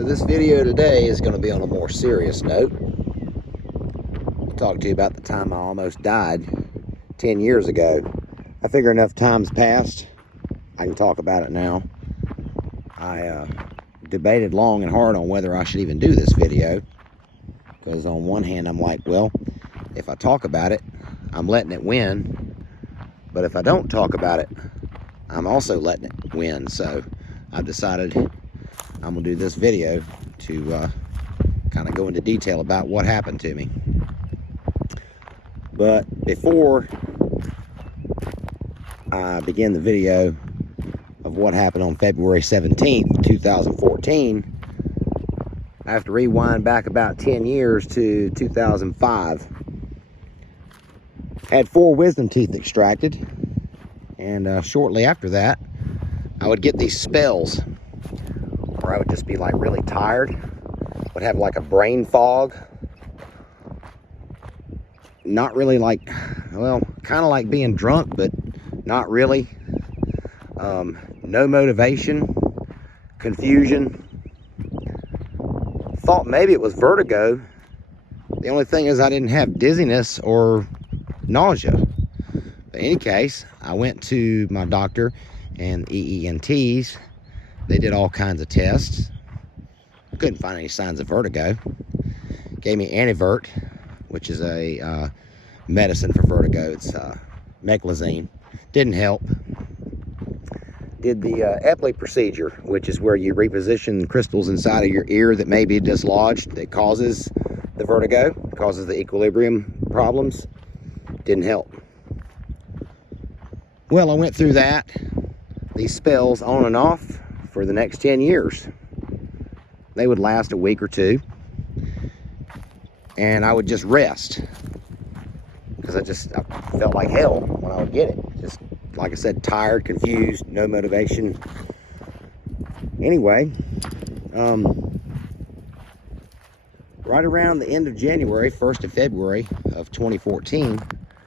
So this video today is going to be on a more serious note. I'll talk to you about the time I almost died 10 years ago. I figure enough time's passed, I can talk about it now. I debated long and hard on whether I should even do this video, because on one hand I'm like, well, if I talk about it, I'm letting it win, but if I don't talk about it, I'm also letting it win. So I've decided I'm gonna do this video to kind of go into detail about what happened to me. But before I begin the video of what happened on February 17th, 2014, I have to rewind back about 10 years to 2005. I had 4 wisdom teeth extracted, and shortly after that, I would get these spells where I would just be like really tired, would have like a brain fog, not really like, well, kind of like being drunk, but not really. No motivation, confusion. Thought maybe it was vertigo. The only thing is I didn't have dizziness or nausea. But in any case, I went to my doctor and EENTs. They did all kinds of tests. Couldn't find any signs of vertigo. Gave me Antivert, which is a medicine for vertigo. It's meclizine. Didn't help. Did the Epley procedure, which is where you reposition crystals inside of your ear that may be dislodged, that causes the vertigo, causes the equilibrium problems. Didn't help. Well, I went through that, these spells on and off, for the next 10 years. They would last a week or two, and I would just rest, because I felt like hell when I would get it. Just, like I said, tired, confused, no motivation. Anyway, right around the end of January, 1st of February of 2014,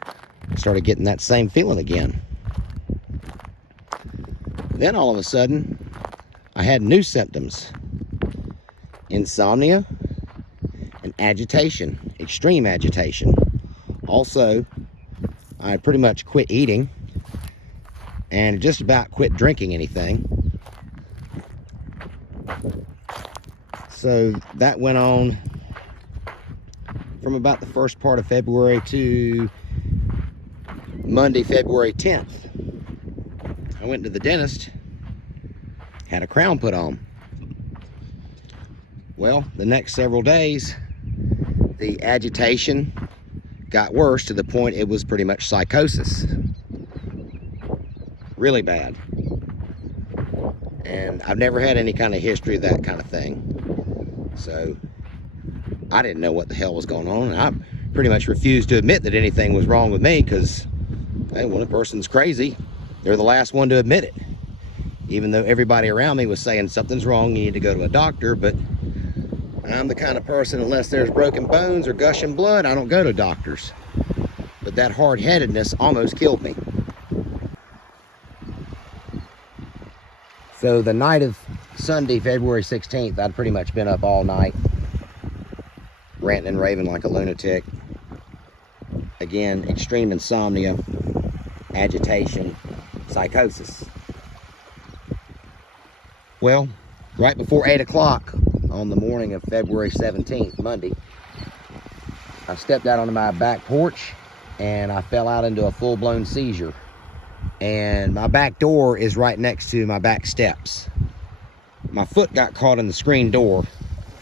I started getting that same feeling again. Then all of a sudden, I had new symptoms: insomnia and agitation, extreme agitation. Also, I pretty much quit eating and just about quit drinking anything. So that went on from about the first part of February to Monday, February 10th. I went to the dentist, had a crown put on. Well, the next several days, the agitation got worse to the point it was pretty much psychosis. Really bad. And I've never had any kind of history of that kind of thing. So I didn't know what the hell was going on. And I pretty much refused to admit that anything was wrong with me, because, hey, when a person's crazy, they're the last one to admit it. Even though everybody around me was saying something's wrong, you need to go to a doctor, but I'm the kind of person, unless there's broken bones or gushing blood, I don't go to doctors. But that hard-headedness almost killed me. So the night of Sunday, February 16th, I'd pretty much been up all night, ranting and raving like a lunatic. Again, extreme insomnia, agitation, psychosis. Well, right before 8 o'clock on the morning of February 17th, Monday, I stepped out onto my back porch and I fell out into a full-blown seizure. And my back door is right next to my back steps. My foot got caught in the screen door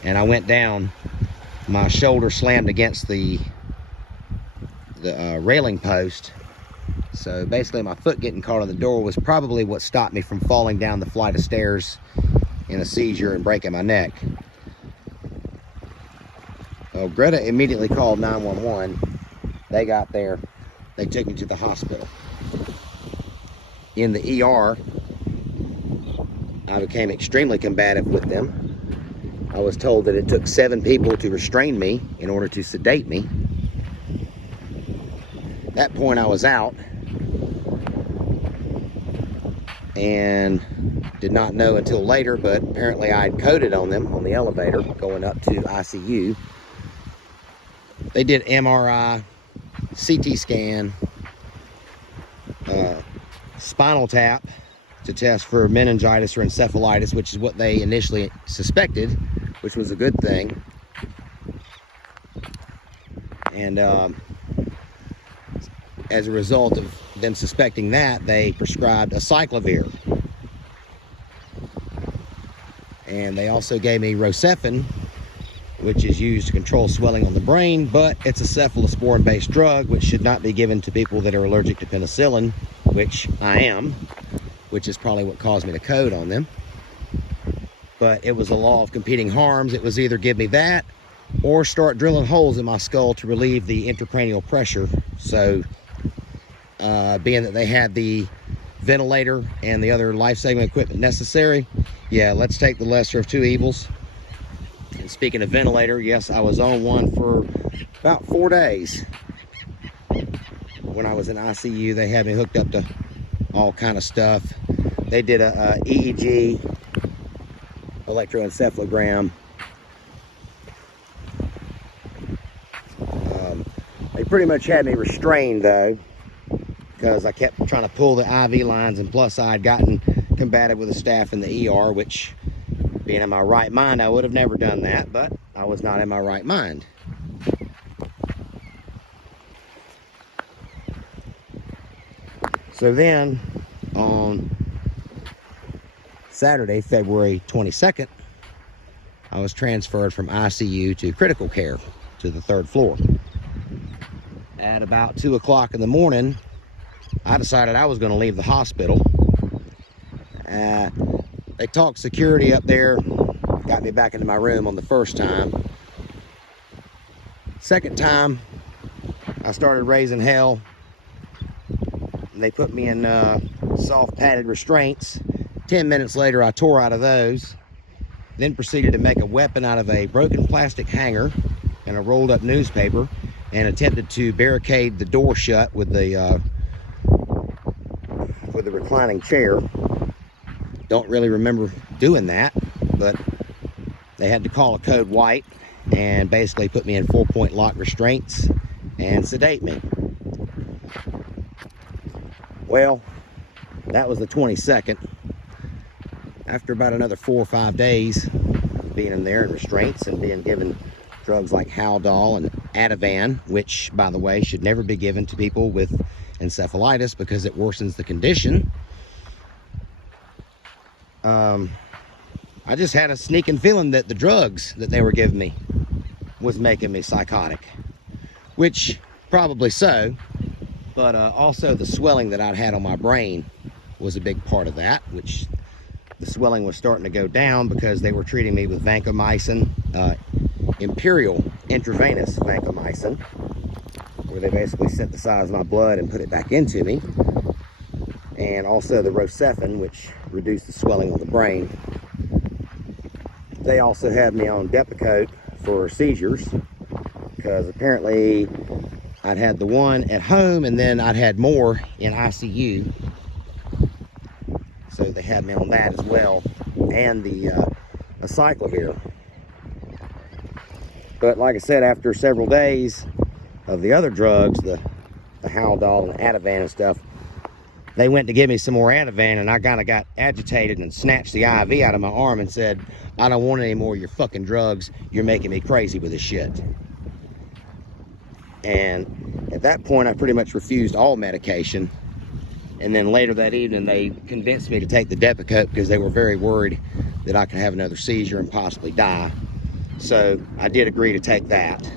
and I went down. My shoulder slammed against the railing post. So basically my foot getting caught on the door was probably what stopped me from falling down the flight of stairs in a seizure and breaking my neck. Well, Greta immediately called 911. They got there. They took me to the hospital. In the ER, I became extremely combative with them. I was told that it took 7 people to restrain me in order to sedate me. At that point I was out. and did not know until later, but apparently I had coded on them on the elevator going up to ICU. They did MRI, CT scan, spinal tap to test for meningitis or encephalitis, which is what they initially suspected, which was a good thing. And as a result of them suspecting that, they prescribed acyclovir. And they also gave me Rocephin, which is used to control swelling on the brain, but it's a cephalosporin-based drug, which should not be given to people that are allergic to penicillin, which I am, which is probably what caused me to code on them. But it was a law of competing harms. It was either give me that or start drilling holes in my skull to relieve the intracranial pressure. So being that they had the ventilator and the other life-saving equipment necessary, yeah, let's take the lesser of two evils. And speaking of ventilator, yes, I was on one for about 4 days. When I was in ICU, they had me hooked up to all kind of stuff. They did a EEG, electroencephalogram. They pretty much had me restrained though, because I kept trying to pull the IV lines, and plus I had gotten combative with the staff in the ER, which, being in my right mind, I would have never done that, but I was not in my right mind. So then, on Saturday, February 22nd, I was transferred from ICU to critical care to the 3rd floor. At about 2 o'clock in the morning, I decided I was going to leave the hospital. They talked security up there, got me back into my room on the first time. Second time, I started raising hell. They put me in soft padded restraints. 10 minutes later, I tore out of those, then proceeded to make a weapon out of a broken plastic hanger and a rolled up newspaper, and attempted to barricade the door shut with the reclining chair. Don't really remember doing that, but they had to call a code white and basically put me in 4-point lock restraints and sedate me. Well, that was the 22nd. After about another 4 or 5 days being in there in restraints and being given drugs like Haldol and Ativan, which, by the way, should never be given to people with encephalitis because it worsens the condition. I just had a sneaking feeling that the drugs that they were giving me was making me psychotic, which probably so, but also the swelling that I'd had on my brain was a big part of that, which the swelling was starting to go down because they were treating me with vancomycin, imperial intravenous vancomycin, where they basically synthesized my blood and put it back into me, and also the Rocephin, which reduced the swelling on the brain. They also had me on Depakote for seizures, because apparently I'd had the one at home and then I'd had more in ICU. So they had me on that as well, and the acyclovir. But like I said, after several days of the other drugs, the Haldol and Ativan and stuff, they went to give me some more Ativan, and I kind of got agitated and snatched the IV out of my arm and said, I don't want any more of your fucking drugs. You're making me crazy with this shit. And at that point, I pretty much refused all medication. And then later that evening, they convinced me to take the Depakote because they were very worried that I could have another seizure and possibly die. So I did agree to take that,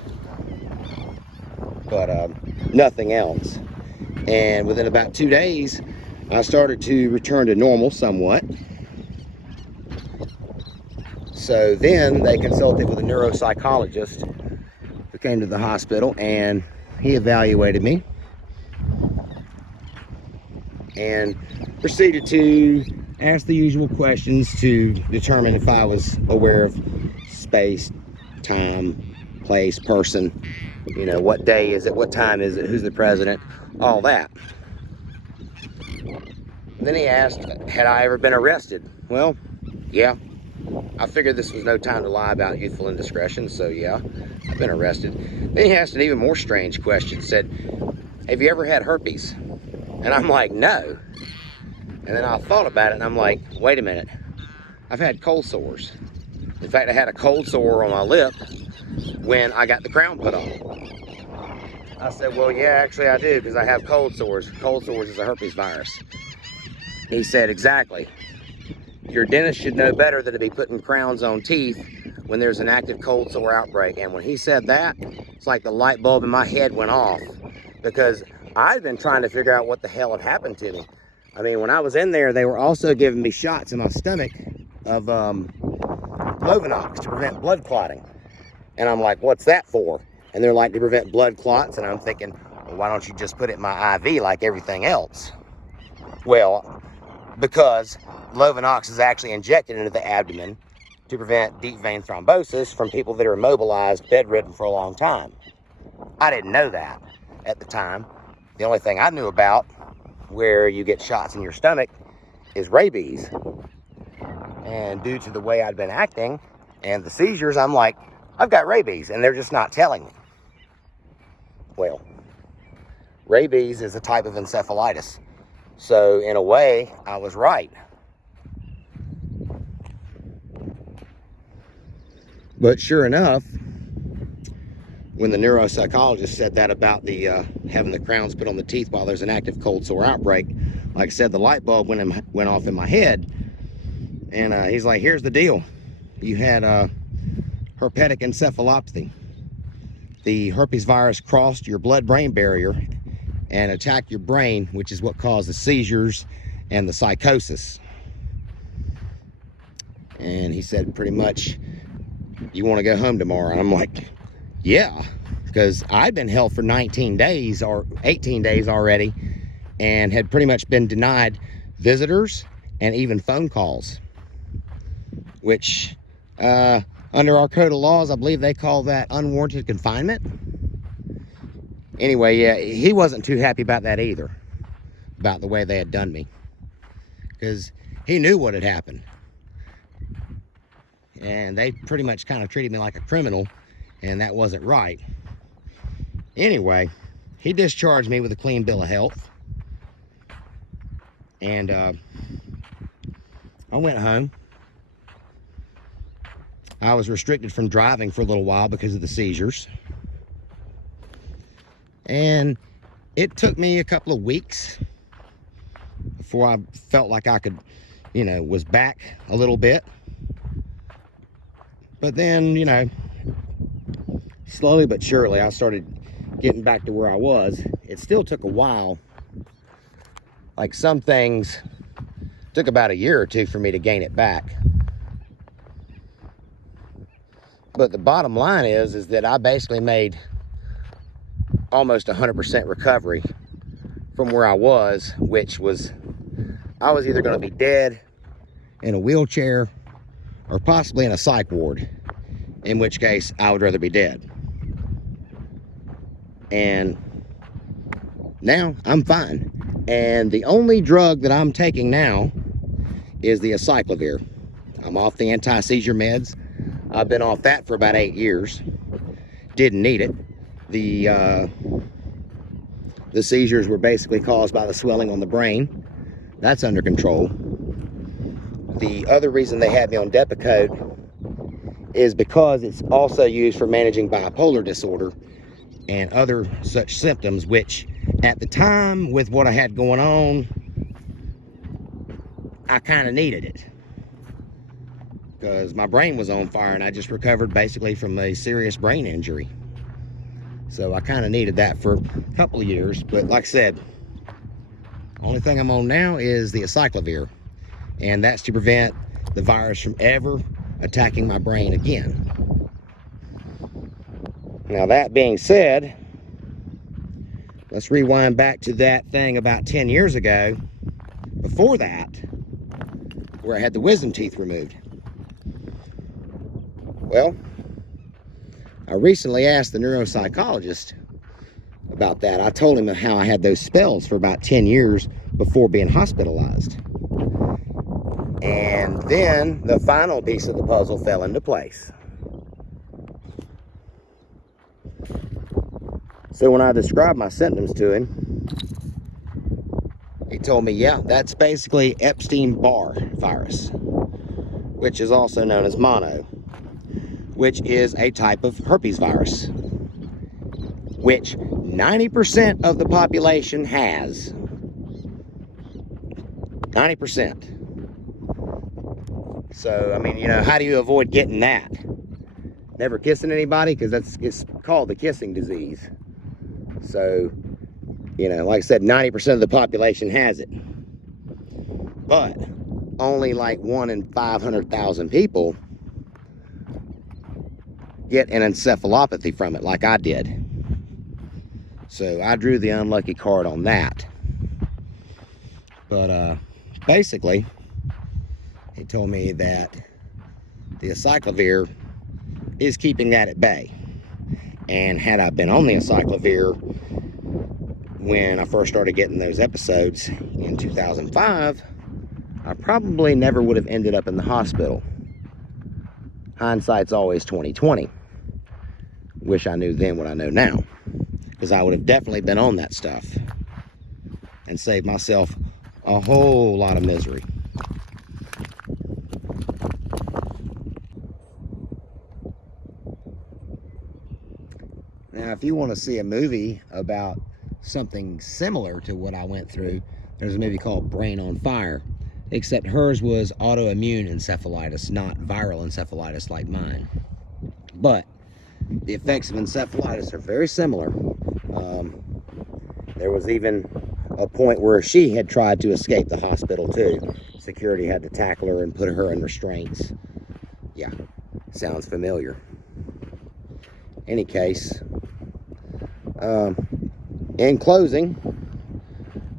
but nothing else. And within about 2 days, I started to return to normal somewhat. So then they consulted with a neuropsychologist who came to the hospital, and he evaluated me and proceeded to ask the usual questions to determine if I was aware of space, time, place, person, you know, what day is it, what time is it, who's the president, all that. Then he asked, had I ever been arrested? Well, yeah. I figured this was no time to lie about youthful indiscretion, so yeah, I've been arrested. Then he asked an even more strange question, said, have you ever had herpes? And I'm like, no. And then I thought about it, and I'm like, wait a minute. I've had cold sores. In fact, I had a cold sore on my lip when I got the crown put on. I said, well, yeah, actually I do, because I have cold sores. Cold sores is a herpes virus. He said, exactly. Your dentist should know better than to be putting crowns on teeth when there's an active cold sore outbreak. And when he said that, it's like the light bulb in my head went off, because I'd been trying to figure out what the hell had happened to me. I mean, when I was in there, they were also giving me shots in my stomach of Lovenox to prevent blood clotting. And I'm like, what's that for? And they're like, to prevent blood clots. And I'm thinking, well, why don't you just put it in my IV like everything else? Well, because Lovenox is actually injected into the abdomen to prevent deep vein thrombosis from people that are immobilized, bedridden for a long time. I didn't know that at the time. The only thing I knew about where you get shots in your stomach is rabies. And due to the way I'd been acting and the seizures, I'm like, I've got rabies, and they're just not telling me. Well, rabies is a type of encephalitis. So in a way, I was right. But sure enough, when the neuropsychologist said that about the having the crowns put on the teeth while there's an active cold sore outbreak, like I said, the light bulb went off in my head. And he's like, here's the deal. You had herpetic encephalopathy. The herpes virus crossed your blood-brain barrier and attacked your brain, which is what caused the seizures and the psychosis. And he said, pretty much, you want to go home tomorrow? And I'm like, yeah, because I'd been held for 19 days or 18 days already and had pretty much been denied visitors and even phone calls, which under our code of laws, I believe they call that unwarranted confinement. Anyway, yeah, he wasn't too happy about that either, about the way they had done me, because he knew what had happened. And they pretty much kind of treated me like a criminal, and that wasn't right. Anyway, he discharged me with a clean bill of health. And I went home. I was restricted from driving for a little while because of the seizures. And it took me a couple of weeks before I felt like I could, was back a little bit. But then, slowly but surely, I started getting back to where I was. It still took a while. Like some things took about a year or two for me to gain it back. But the bottom line is that I basically made almost 100% recovery from where I was, which was, I was either going to be dead in a wheelchair or possibly in a psych ward, in which case I would rather be dead. And now I'm fine. And the only drug that I'm taking now is the acyclovir. I'm off the anti-seizure meds. I've been off that for about 8 years. Didn't need it. The seizures were basically caused by the swelling on the brain. That's under control. The other reason they had me on Depakote is because it's also used for managing bipolar disorder and other such symptoms, which at the time, with what I had going on, I kind of needed it. Because my brain was on fire and I just recovered basically from a serious brain injury. So I kind of needed that for a couple of years. But like I said, the only thing I'm on now is the acyclovir. And that's to prevent the virus from ever attacking my brain again. Now that being said, let's rewind back to that thing about 10 years ago, before that, where I had the wisdom teeth removed. Well, I recently asked the neuropsychologist about that. I told him how I had those spells for about 10 years before being hospitalized. And then the final piece of the puzzle fell into place. So when I described my symptoms to him, he told me, yeah, that's basically Epstein-Barr virus, which is also known as mono, which is a type of herpes virus, which 90% of the population has. 90%. So, I mean, you know, how do you avoid getting that? Never kissing anybody, because it's called the kissing disease. So, you know, like I said, 90% of the population has it. But only like 1 in 500,000 people get an encephalopathy from it, like I did. So I drew the unlucky card on that. But basically, he told me that the acyclovir is keeping that at bay. And had I been on the acyclovir when I first started getting those episodes in 2005, I probably never would have ended up in the hospital. Hindsight's always 20/20. Wish I knew then what I know now, because I would have definitely been on that stuff and saved myself a whole lot of misery. Now, if you want to see a movie about something similar to what I went through, there's a movie called Brain on Fire, except hers was autoimmune encephalitis, not viral encephalitis like mine. But the effects of encephalitis are very similar. There was even a point where she had tried to escape the hospital too. Security had to tackle her and put her in restraints. Yeah, sounds familiar. Any case, in closing,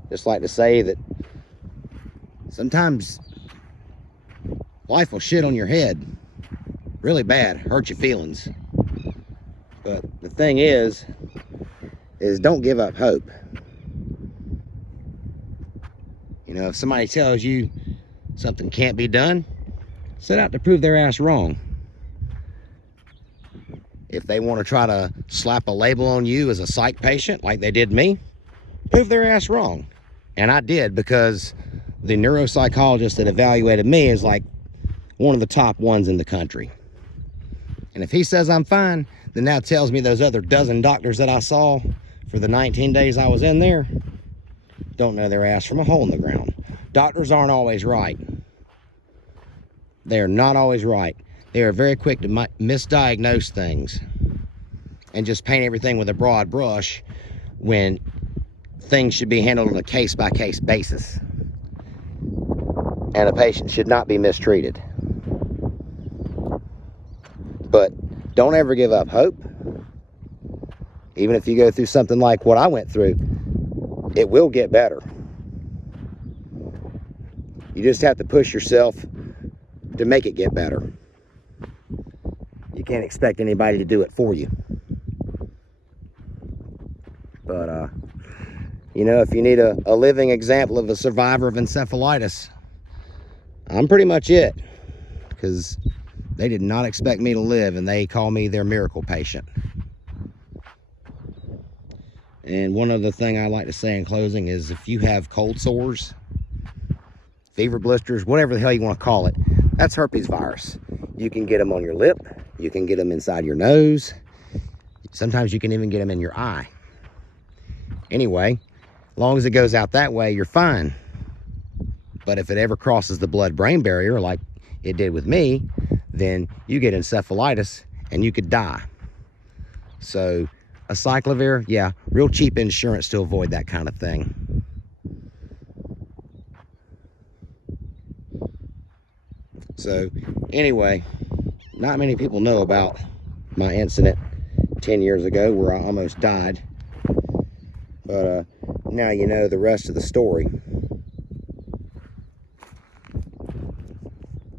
just like to say that sometimes life will shit on your head really bad, hurt your feelings. But the thing is don't give up hope. You know, if somebody tells you something can't be done, set out to prove their ass wrong. If they want to try to slap a label on you as a psych patient like they did me, prove their ass wrong. And I did, because the neuropsychologist that evaluated me is like one of the top ones in the country. And if he says I'm fine, then that tells me those other dozen doctors that I saw for the 19 days I was in there don't know their ass from a hole in the ground. Doctors aren't always right. They're not always right. They are very quick to misdiagnose things and just paint everything with a broad brush when things should be handled on a case-by-case basis. And a patient should not be mistreated. But don't ever give up hope. Even if you go through something like what I went through, it will get better. You just have to push yourself to make it get better. You can't expect anybody to do it for you. But, you know, if you need a living example of a survivor of encephalitis, I'm pretty much it. Because they did not expect me to live, and they call me their miracle patient. And one other thing I like to say in closing is, if you have cold sores, fever blisters, whatever the hell you want to call it, that's herpes virus. You can get them on your lip. You can get them inside your nose. Sometimes you can even get them in your eye. Anyway, as long as it goes out that way, you're fine. But if it ever crosses the blood-brain barrier, like it did with me, then you get encephalitis and you could die. So acyclovir, yeah, real cheap insurance to avoid that kind of thing. So anyway, not many people know about my incident 10 years ago where I almost died. But now you know the rest of the story.